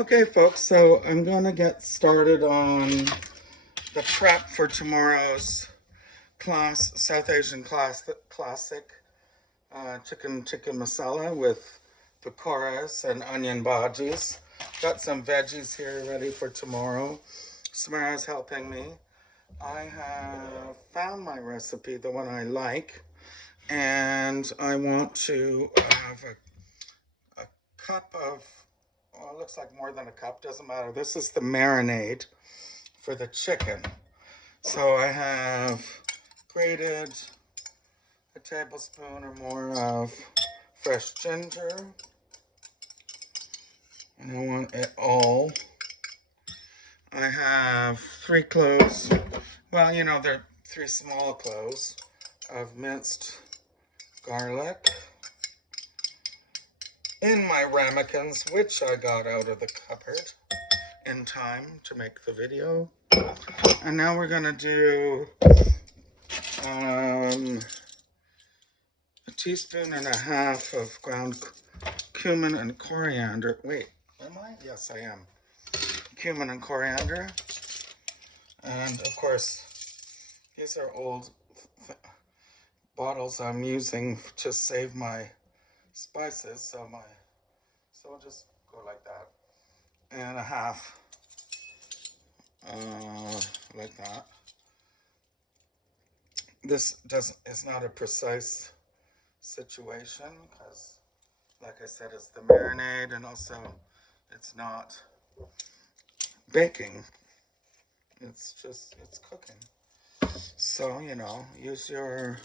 Okay, folks, so I'm going to get started on the prep for tomorrow's South Asian classic chicken tikka masala with pakoras and onion bhajis. Got some veggies here ready for tomorrow. Samara's helping me. I have found my recipe, the one I like, and I want to have a cup of, well, it looks like more than a cup, doesn't matter. This is the marinade for the chicken. So I have grated a tablespoon or more of fresh ginger. And I want it all. I have 3 cloves. Well, they're 3 small cloves of minced garlic in my ramekins, which I got out of the cupboard in time to make the video. And now we're gonna do a teaspoon and a half of ground cumin and coriander. Wait, am I? Yes, I am. Cumin and coriander. And of course, these are old bottles I'm using to save my spices. So we'll just go like that. And a half, like that. This is not a precise situation because, like I said, it's the marinade, and also it's not baking. It's cooking. So, use your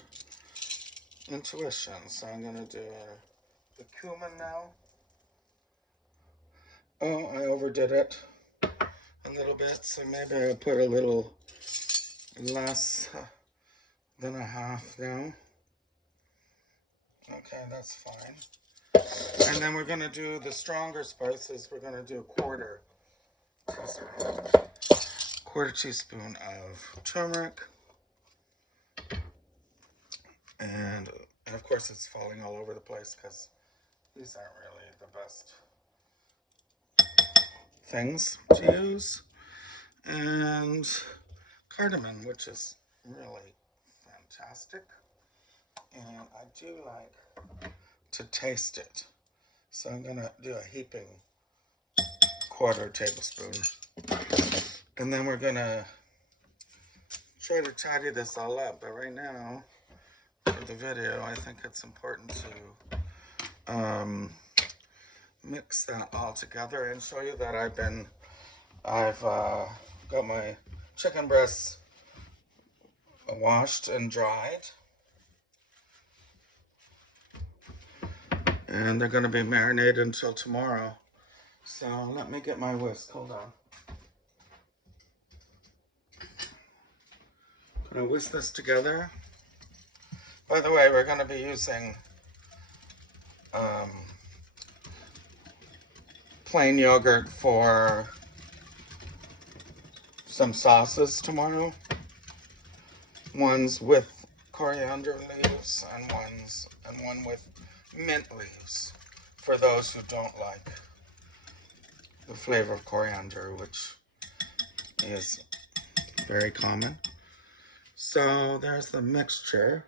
intuition. So I'm going to do the cumin now. Oh, I overdid it a little bit, so maybe I'll put a little less than a half now. Okay, that's fine. And then we're going to do the stronger spices. We're going to do a quarter teaspoon of turmeric. And of course it's falling all over the place because these aren't really the best things to use. And cardamom, which is really fantastic. And I do like to taste it. So I'm going to do a heaping quarter tablespoon. And then we're going to try to tidy this all up. But right now, for the video, I think it's important to mix that all together and show you that I've got my chicken breasts washed and dried. And they're going to be marinated until tomorrow. So let me get my whisk. Hold on. Gonna whisk this together. By the way, we're going to be using plain yogurt for some sauces tomorrow. One's with coriander leaves and one with mint leaves for those who don't like the flavor of coriander, which is very common. So there's the mixture,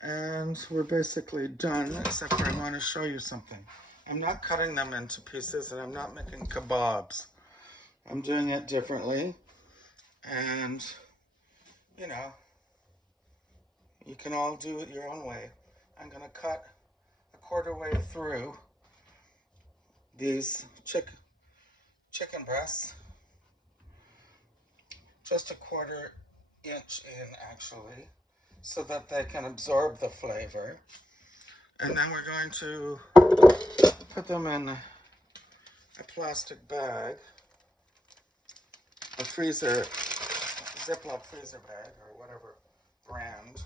and we're basically done, except for I want to show you something. I'm not cutting them into pieces, and I'm not making kebabs. I'm doing it differently, and you can all do it your own way. I'm going to cut a quarter way through these chicken breasts, just a quarter inch in actually, so that they can absorb the flavor. And then we're going to put them in a plastic bag, a Ziploc freezer bag, or whatever brand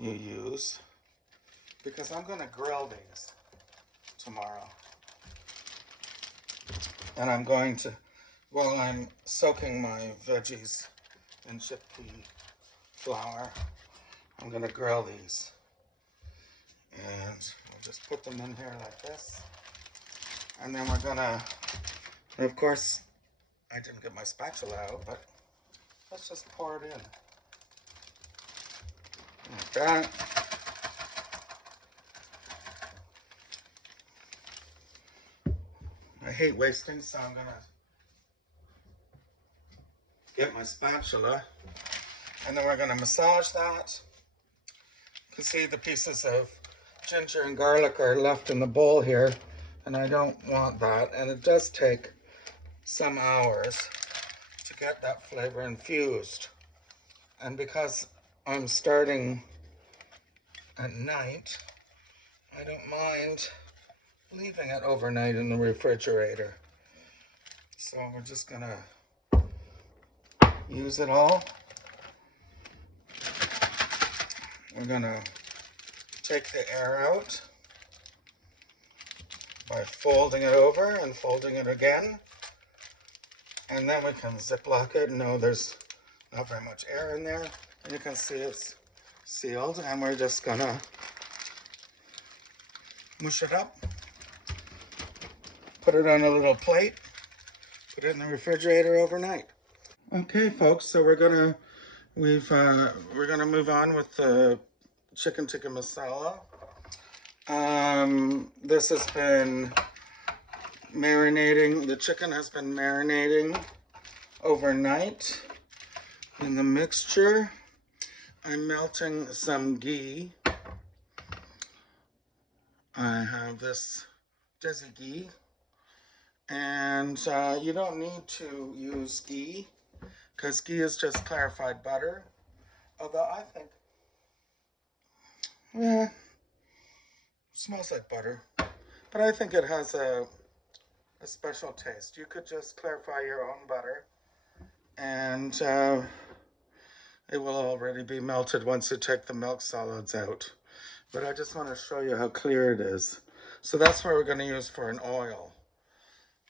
you use, because I'm going to grill these tomorrow. And I'm going to, while I'm soaking my veggies in chickpea flour, I'm going to grill these. And I'll just put them in here like this. And then we're going to And of course, I didn't get my spatula out, but let's just pour it in. Like that. I hate wasting, so I'm gonna get my spatula, and then we're gonna massage that. You can see the pieces of ginger and garlic are left in the bowl here, and I don't want that. And it does take some hours to get that flavor infused. And because I'm starting at night, I don't mind leaving it overnight in the refrigerator. So we're just gonna use it all. We're gonna take the air out by folding it over and folding it again. And then we can ziplock it. No, there's not very much air in there. And you can see it's sealed. And we're just gonna mush it up. Put it on a little plate. Put it in the refrigerator overnight. Okay, folks. So we're gonna move on with the chicken tikka masala. This has been marinating. The chicken has been marinating overnight in the mixture. I'm melting some ghee. I have this desi ghee, and you don't need to use ghee because ghee is just clarified butter. Although I think, yeah, smells like butter, but I think it has a special taste. You could just clarify your own butter, and it will already be melted once you take the milk solids out. But I just want to show you how clear it is. So that's what we're going to use for an oil.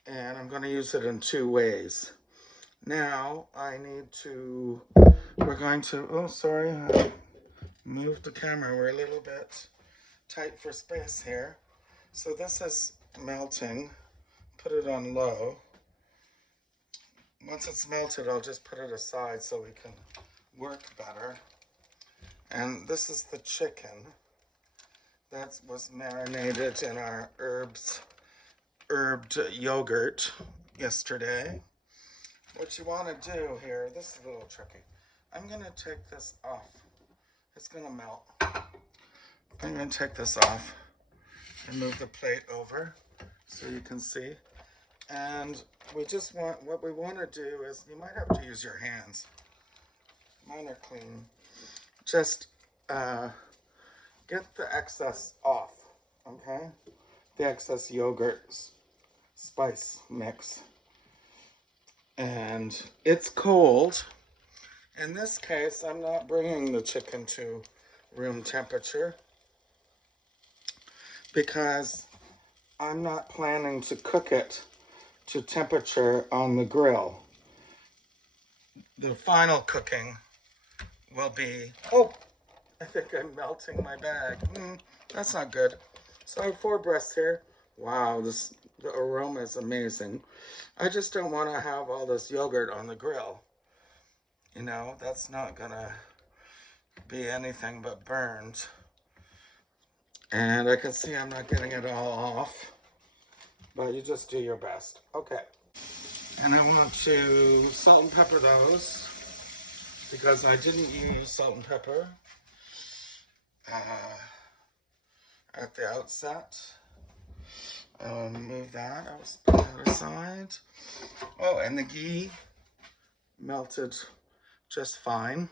And I'm going to use it in two ways. Now we're going to, oh, sorry, I moved the camera. We're a little bit tight for space here. So this is melting. Put it on low. Once it's melted, I'll just put it aside so we can work better. And this is the chicken that was marinated in our herbed yogurt yesterday. What you want to do here, this is a little tricky. I'm going to take this off. It's going to melt. I'm going to take this off and move the plate over so you can see. And what we want to do is, you might have to use your hands. Mine are clean. Just get the excess off, okay? The excess yogurt spice mix. And it's cold. In this case, I'm not bringing the chicken to room temperature because I'm not planning to cook it to temperature on the grill. The final cooking will be, oh, I think I'm melting my bag. That's not good. So I have 4 breasts here. Wow, the aroma is amazing. I just don't want to have all this yogurt on the grill. You know, that's not gonna be anything but burned. And I can see I'm not getting it all off, but you just do your best. Okay. And I want to salt and pepper those because I didn't use salt and pepper at the outset. Move that. I was putting that aside. Oh, and the ghee melted just fine.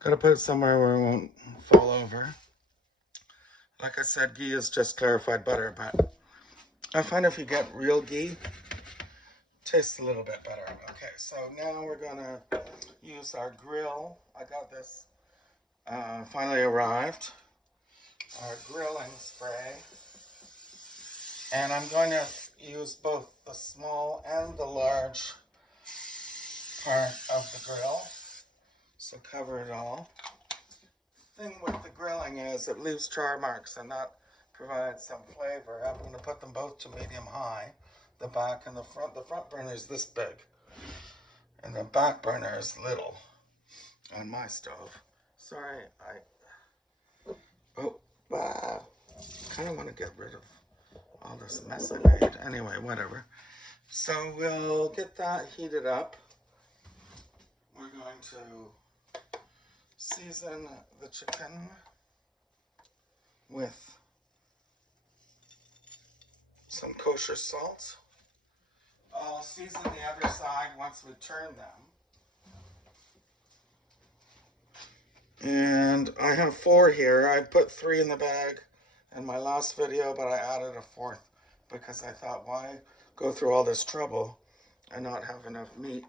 Gotta put it somewhere where it won't fall over. Like I said, ghee is just clarified butter, but I find if you get real ghee, it tastes a little bit better. Okay, so now we're gonna use our grill. I got this finally arrived. Our grilling spray. And I'm going to use both the small and the large part of the grill. So cover it all. The thing with the grilling is it leaves char marks and that provides some flavor. I'm going to put them both to medium high. the back and the front. The front burner is this big, and the back burner is little on my stove. Sorry, kind of want to get rid of all this mess I made. Anyway, whatever. So we'll get that heated up. We're going to season the chicken with some kosher salt. I'll season the other side once we turn them. And I have 4 here. I put 3 in the bag in my last video, but I added a 4th because I thought, why go through all this trouble and not have enough meat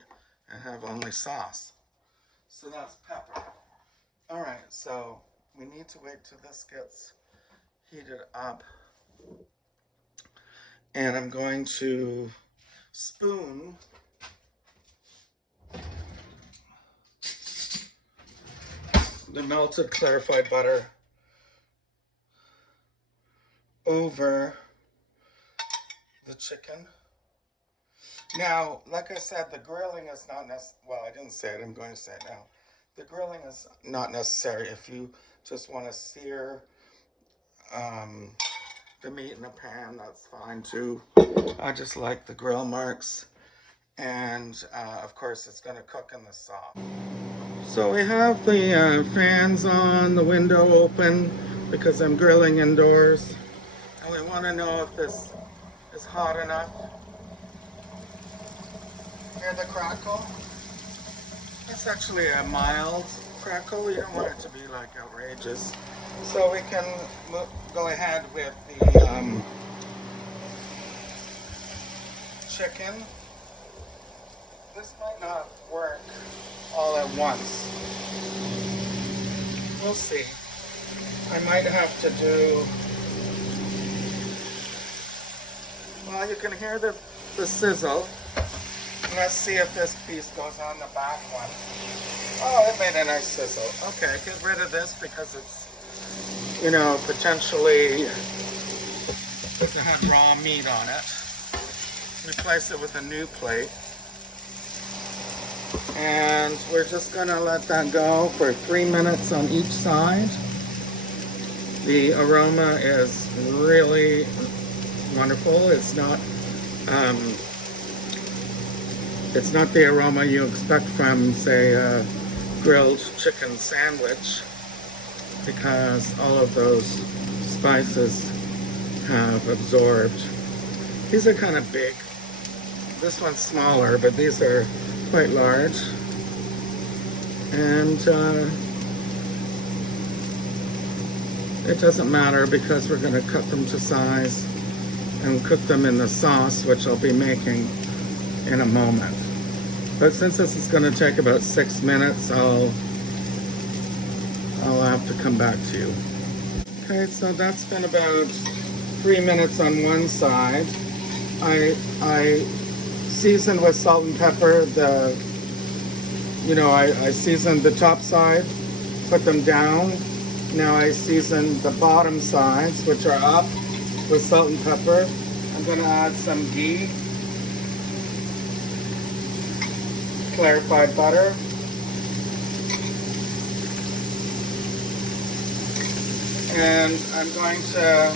and have only sauce? So that's pepper. All right, so we need to wait till this gets heated up. And I'm going to spoon the melted clarified butter over the chicken. Now, like I said, the grilling is not necessary. Well, I didn't say it. I'm going to say it now. The grilling is not necessary if you just want to sear the meat in a pan. That's fine too. I just like the grill marks. And of course, it's going to cook in the sauce. So we have the fans on, the window open because I'm grilling indoors. And we want to know if this is hot enough. Hear the crackle? It's actually a mild crackle. You don't want it to be like outrageous. So we can go ahead with the chicken. This might not work all at once. We'll see. I might have to do... Well, you can hear the sizzle. Let's see if this piece goes on the back one. Oh, it made a nice sizzle. Okay, get rid of this because it's, you know, potentially doesn't have raw meat on it. Replace it with a new plate. And we're just gonna let that go for 3 minutes on each side. The aroma is really wonderful. It's not the aroma you expect from, say, a grilled chicken sandwich, because all of those spices have absorbed. These are kind of big. This one's smaller, but these are quite large. And it doesn't matter because we're going to cut them to size and cook them in the sauce, which I'll be making in a moment. But since this is going to take about 6 minutes, I'll have to come back to you. Okay, so that's been about 3 minutes on one side. I seasoned with salt and pepper I seasoned the top side, put them down. Now I season the bottom sides, which are up, with salt and pepper. I'm going to add some ghee, clarified butter, and I'm going to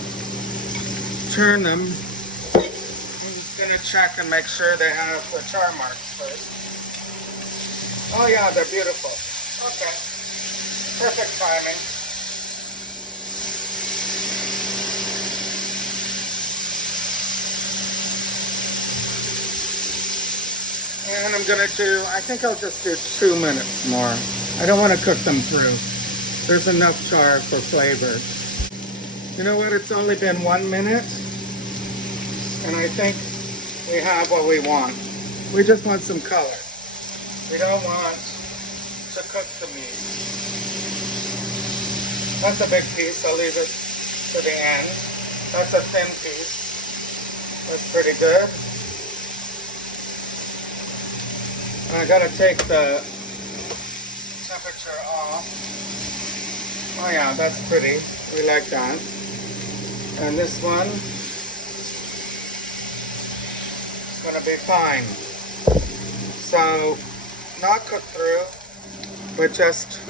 turn them. I'm just going to check and make sure they have the char marks first. Oh yeah, they're beautiful. Okay, perfect timing. And I'm gonna I think I'll just do 2 minutes more. I don't want to cook them through. There's enough char for flavor. You know what, it's only been 1 minute, and I think we have what we want. We just want some color. We don't want to cook the meat. That's a big piece, I'll leave it to the end. That's a thin piece. That's pretty good. I gotta take the temperature off. Oh yeah, that's pretty. We like that. And this one. gonna be fine. So, not cooked through, but just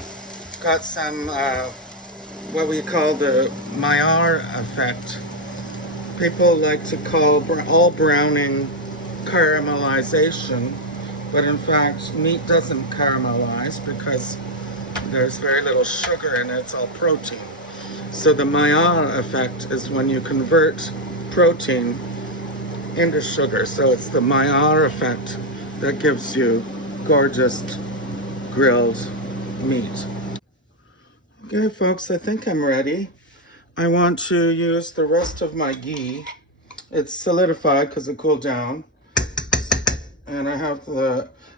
got some what we call the Maillard effect. People like to call all browning caramelization, but in fact, meat doesn't caramelize because there's very little sugar in it. It's all protein. So the Maillard effect is when you convert protein into sugar. So it's the Maillard effect that gives you gorgeous grilled meat. Okay, folks, I think I'm ready. I want to use the rest of my ghee. It's solidified because it cooled down. And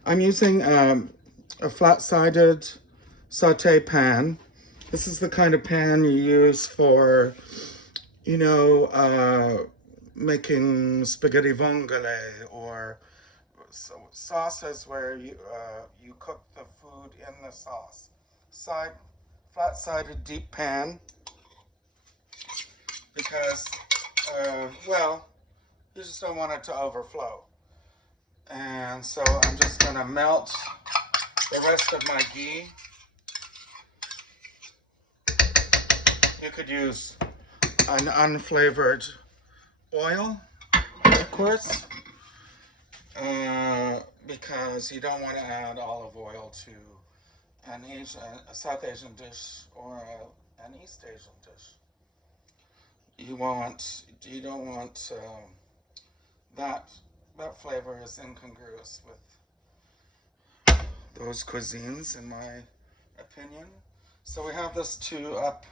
I'm using a flat-sided saute pan. This is the kind of pan you use for, making spaghetti vongole or sauces where you cook the food in the sauce. Flat-sided deep pan because, well, you just don't want it to overflow. And so I'm just gonna melt the rest of my ghee. You could use an unflavored oil, of course, because you don't want to add olive oil to a South Asian dish or an East Asian dish. You don't want that flavor is incongruous with those cuisines, in my opinion. So we have this two up.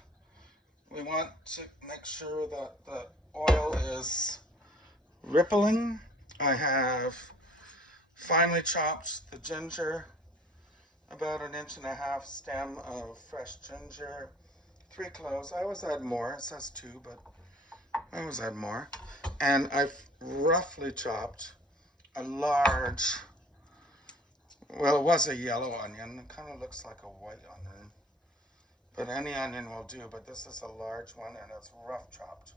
We want to make sure that the oil is rippling. I have finely chopped the ginger, about 1.5 inch stem of fresh ginger, 3 cloves. I always add more. It says 2, but I always add more. And I've roughly chopped a large, well, it was a yellow onion. It kind of looks like a white onion, but any onion will do. But this is a large one, and it's rough chopped,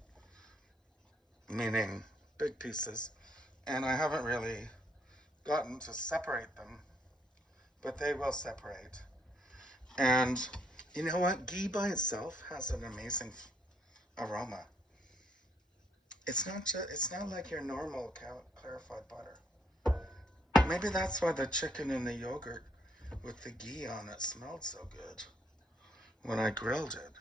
meaning big pieces. And I haven't really gotten to separate them, but they will separate. And you know what? Ghee by itself has an amazing aroma. It's not like your normal clarified butter. Maybe that's why the chicken and the yogurt with the ghee on it smelled so good when I grilled it.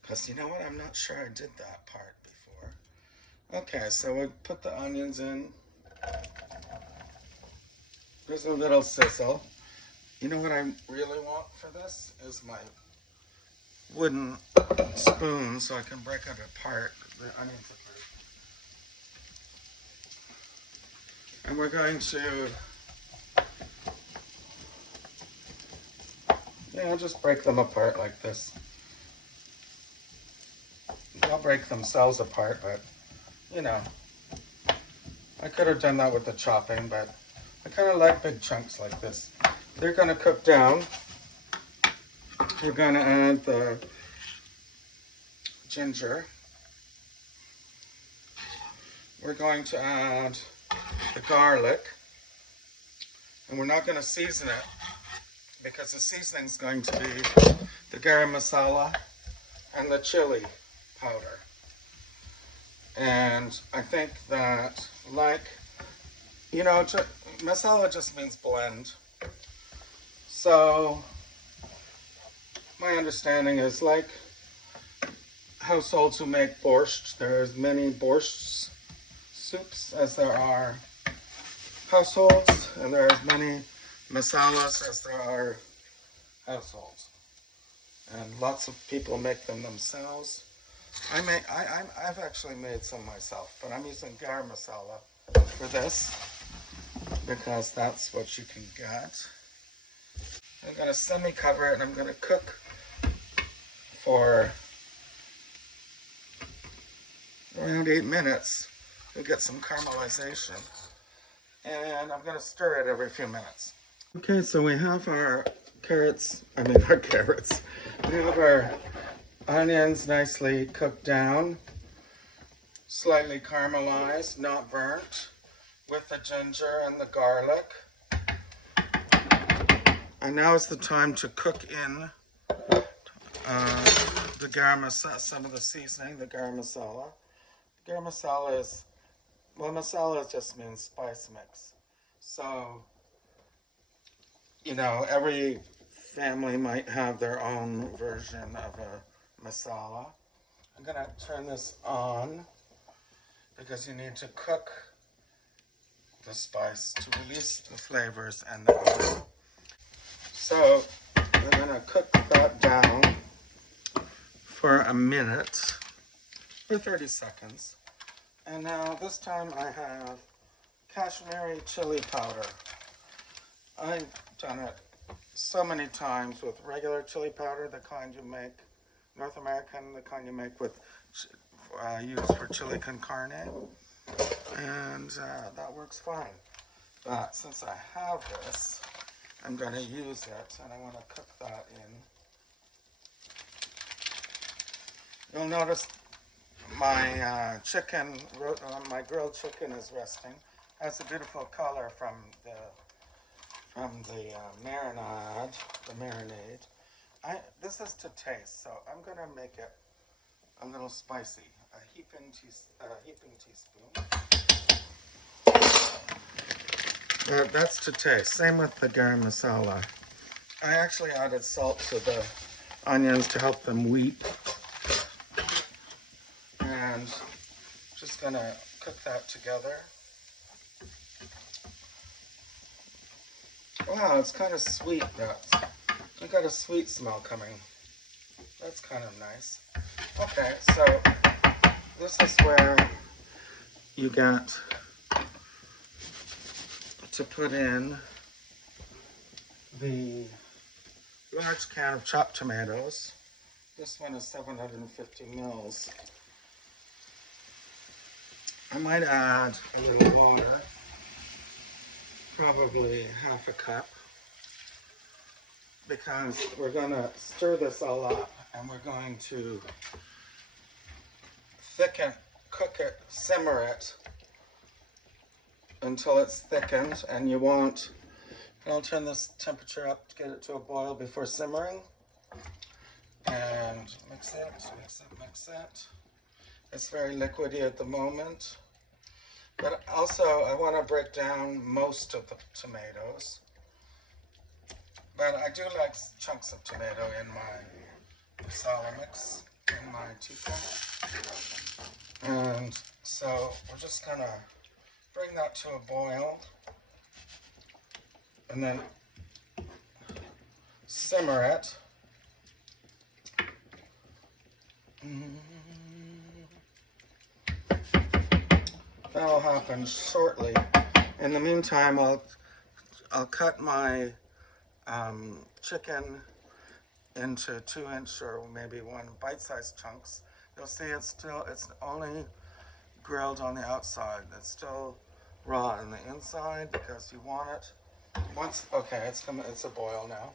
Because you know what? I'm not sure I did that part before. Okay, so we put the onions in. There's a little sizzle. You know what I really want for this is my wooden spoon so I can break it apart. The onions apart. And we're going to, just break them apart like this. They'll break themselves apart, but, I could have done that with the chopping, but I kind of like big chunks like this. They're going to cook down. We're going to add the ginger. We're going to add the garlic. And we're not going to season it because the seasoning is going to be the garam masala and the chili powder. And I think that, masala just means blend. So my understanding is like households who make borscht, there are as many borscht soups as there are households, and there are as many masalas as there are households. And lots of people make them themselves. I've actually made some myself, but I'm using garam masala for this because that's what you can get. I'm going to semi-cover it and I'm going to cook for around 8 minutes. We'll get some caramelization. And I'm going to stir it every few minutes. Okay, so we have our carrots. We have our onions nicely cooked down. slightly caramelized, not burnt, with the ginger and the garlic. And now is the time to cook in the garam masala, some of the seasoning, the garam masala. Garam masala is, well, masala just means spice mix. So, you know, every family might have their own version of a masala. I'm gonna turn this on because you need to cook the spice to release the flavors and the oil. So I'm gonna cook that down for a minute or 30 seconds. And now this time I have Kashmiri chili powder. I've done it so many times with regular chili powder, the kind you make, North American, the kind you make with, used for chili con carne. And that works fine. But since I have this, I'm going to use it, and I want to cook that in. You'll notice my chicken, my grilled chicken is resting. Has a beautiful color from the marinade, the marinade. This is to taste, so I'm going to make it a little spicy. A heaping teaspoon. That's to taste. Same with the garam masala. I actually added salt to the onions to help them weep. And just gonna cook that together. Wow, it's kind of sweet. I got a sweet smell coming. That's kind of nice. Okay, so this is where you get to put in the large can of chopped tomatoes. This one is 750 mils. I might add a little water, probably half a cup, because we're gonna stir this all up and we're going to thicken, cook it, simmer it until it's thickened. And you want, I'll turn this temperature up to get it to a boil before simmering. And mix it, mix it, mix it. It's very liquidy at the moment. But also, I want to break down most of the tomatoes. But I do like chunks of tomato in my masala mix, in my tikka. And so we're just going to bring that to a boil. And then simmer it. That'll happen shortly. In the meantime, I'll cut my chicken into 2-inch or maybe 1 bite-sized chunks. You'll see it's only grilled on the outside. It's still raw on the inside because you want it. Okay, it's a boil now.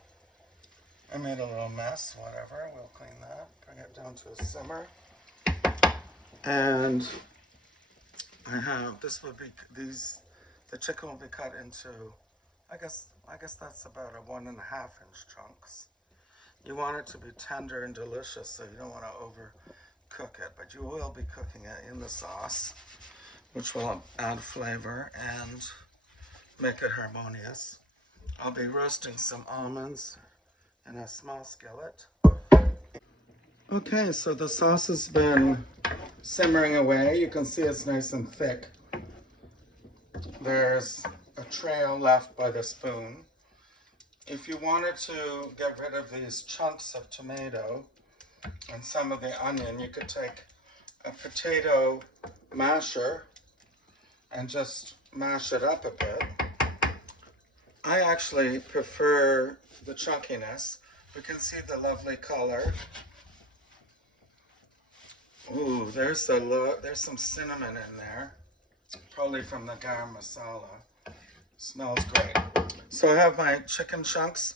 I made a little mess, whatever. We'll clean that, bring it down to a simmer. And I have, the chicken will be cut into, I guess that's about a 1.5-inch chunks. You want it to be tender and delicious, so you don't want to overcook it, but you will be cooking it in the sauce, which will add flavor and make it harmonious. I'll be roasting some almonds in a small skillet. Okay, so the sauce has been simmering away. You can see it's nice and thick. There's a trail left by the spoon. If you wanted to get rid of these chunks of tomato and some of the onion, you could take a potato masher and just mash it up a bit. I actually prefer the chunkiness. We can see the lovely color. Ooh, there's some cinnamon in there, probably from the garam masala. Smells great. So I have my chicken chunks.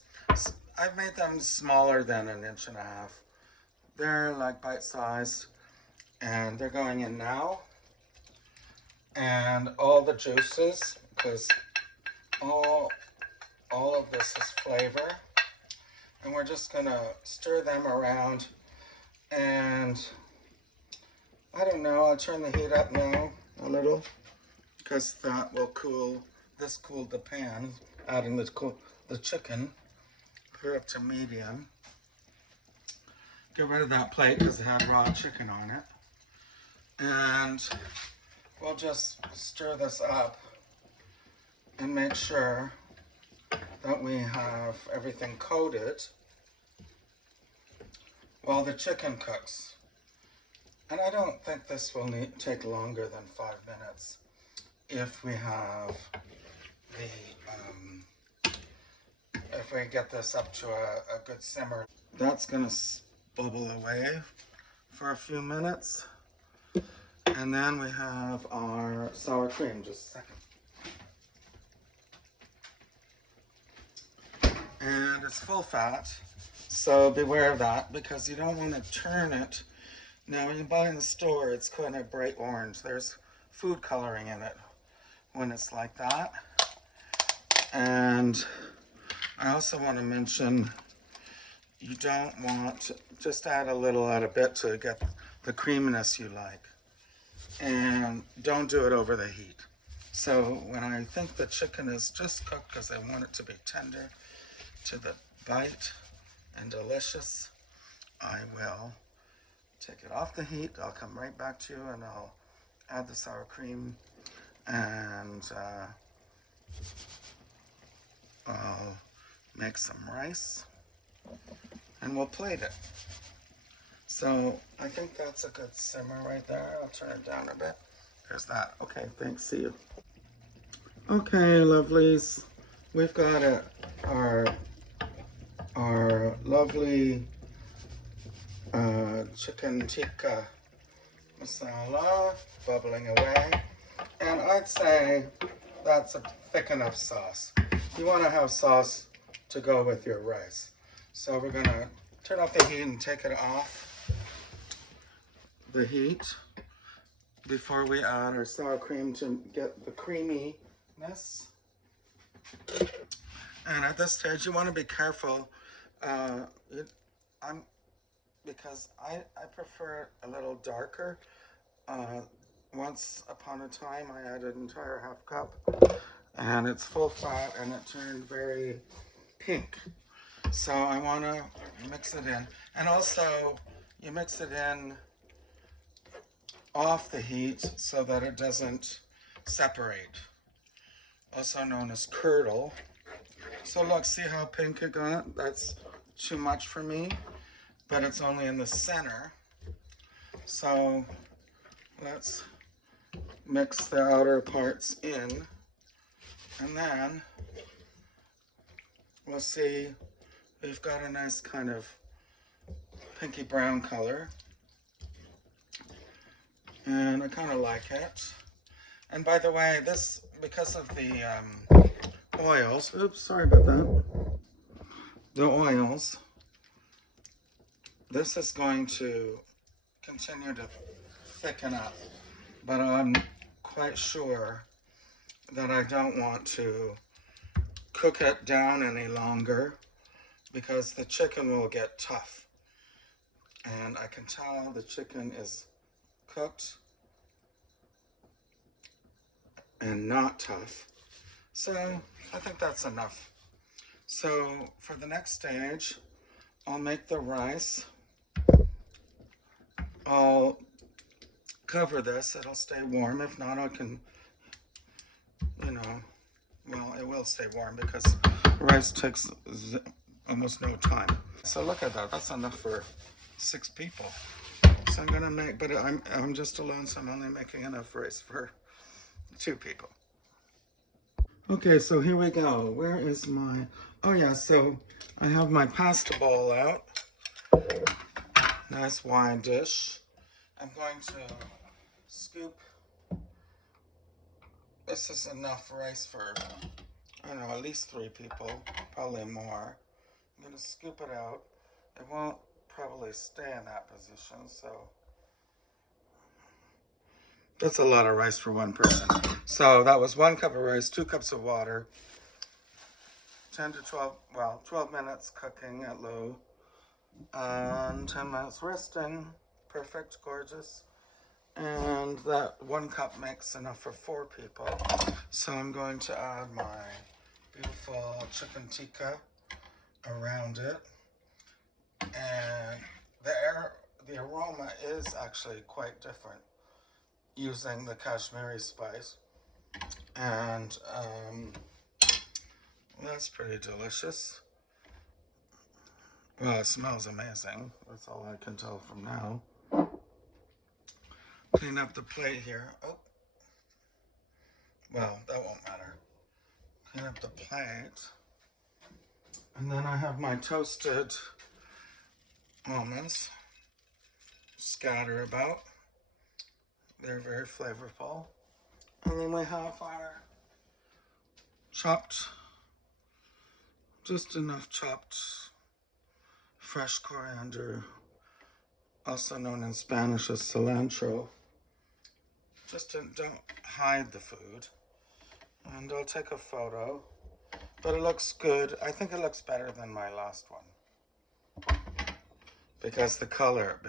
I've made them smaller than 1.5 inches. They're like bite-sized, and they're going in now. and all the juices, because all of this is flavor. And we're just gonna stir them around, and I don't know, I'll turn the heat up now a little, because that will cool, this cooled the pan, adding the chicken, put it up to medium. Get rid of that plate because it had raw chicken on it. And we'll just stir this up and make sure that we have everything coated while the chicken cooks. And I don't think this will take longer than 5 minutes if we have if we get this up to a good simmer. That's gonna bubble away for a few minutes. And then we have our sour cream, just a second. And it's full fat, so beware of that because you don't want to turn it. Now, when you buy in the store, it's kind of bright orange. There's food coloring in it when it's like that. And I also want to mention you don't want to just add a bit to get the creaminess you like. And don't do it over the heat. So when I think the chicken is just cooked because I want it to be tender to the bite and delicious, I will take it off the heat. I'll come right back to you and I'll add the sour cream and I'll make some rice and we'll plate it. So I think that's a good simmer right there. I'll turn it down a bit. There's that. Okay, thanks. See you. Okay, lovelies. We've got our lovely chicken tikka masala bubbling away. And I'd say that's a thick enough sauce. You want to have sauce to go with your rice. So we're going to turn off the heat and take it off the heat before we add our sour cream to get the creaminess. And at this stage, you want to be careful because I prefer it a little darker. Once upon a time, I added an entire half cup, and it's full fat, and it turned very pink. So I want to mix it in. And also, you mix it in off the heat so that it doesn't separate. Also known as curdle. So look, see how pink it got? That's too much for me, but it's only in the center. So let's mix the outer parts in, and then we'll see we've got a nice kind of pinky brown color. And I kind of like it. And by the way, this, because of the oils, oops, sorry about that. The oils, this is going to continue to thicken up, but I'm quite sure that I don't want to cook it down any longer because the chicken will get tough. And I can tell the chicken is cooked and not tough. So I think that's enough. So for the next stage, I'll make the rice. I'll cover this, it'll stay warm. If not, I can, well, it will stay warm because rice takes almost no time. So look at that, that's enough for 6 people. So I'm gonna make, but I'm just alone, so I'm only making enough rice for 2 people. Okay, so here we go. Where is my, oh yeah, so I have my pasta bowl out. Nice wine dish. I'm going to scoop, this is enough rice for, I don't know, at least 3 people, probably more. I'm gonna scoop it out. It won't probably stay in that position, so That's a lot of rice for one person. So that was 1 cup of rice, 2 cups of water, 10 to 12, well, 12 minutes cooking at low, and 10 minutes resting. Perfect, gorgeous. And that 1 cup makes enough for 4 people. So I'm going to add my beautiful chicken tikka around it. And the aroma is actually quite different using the Kashmiri spice. And that's pretty delicious. Well, it smells amazing. That's all I can tell from now. Clean up the plate here. Oh, well, that won't matter. Clean up the plate. And then I have my toasted almonds. Scatter about. They're very flavorful. And then we have our chopped, just enough chopped fresh coriander, also known in Spanish as cilantro. Just don't hide the food. And I'll take a photo. But it looks good. I think it looks better than my last one. Because of the color.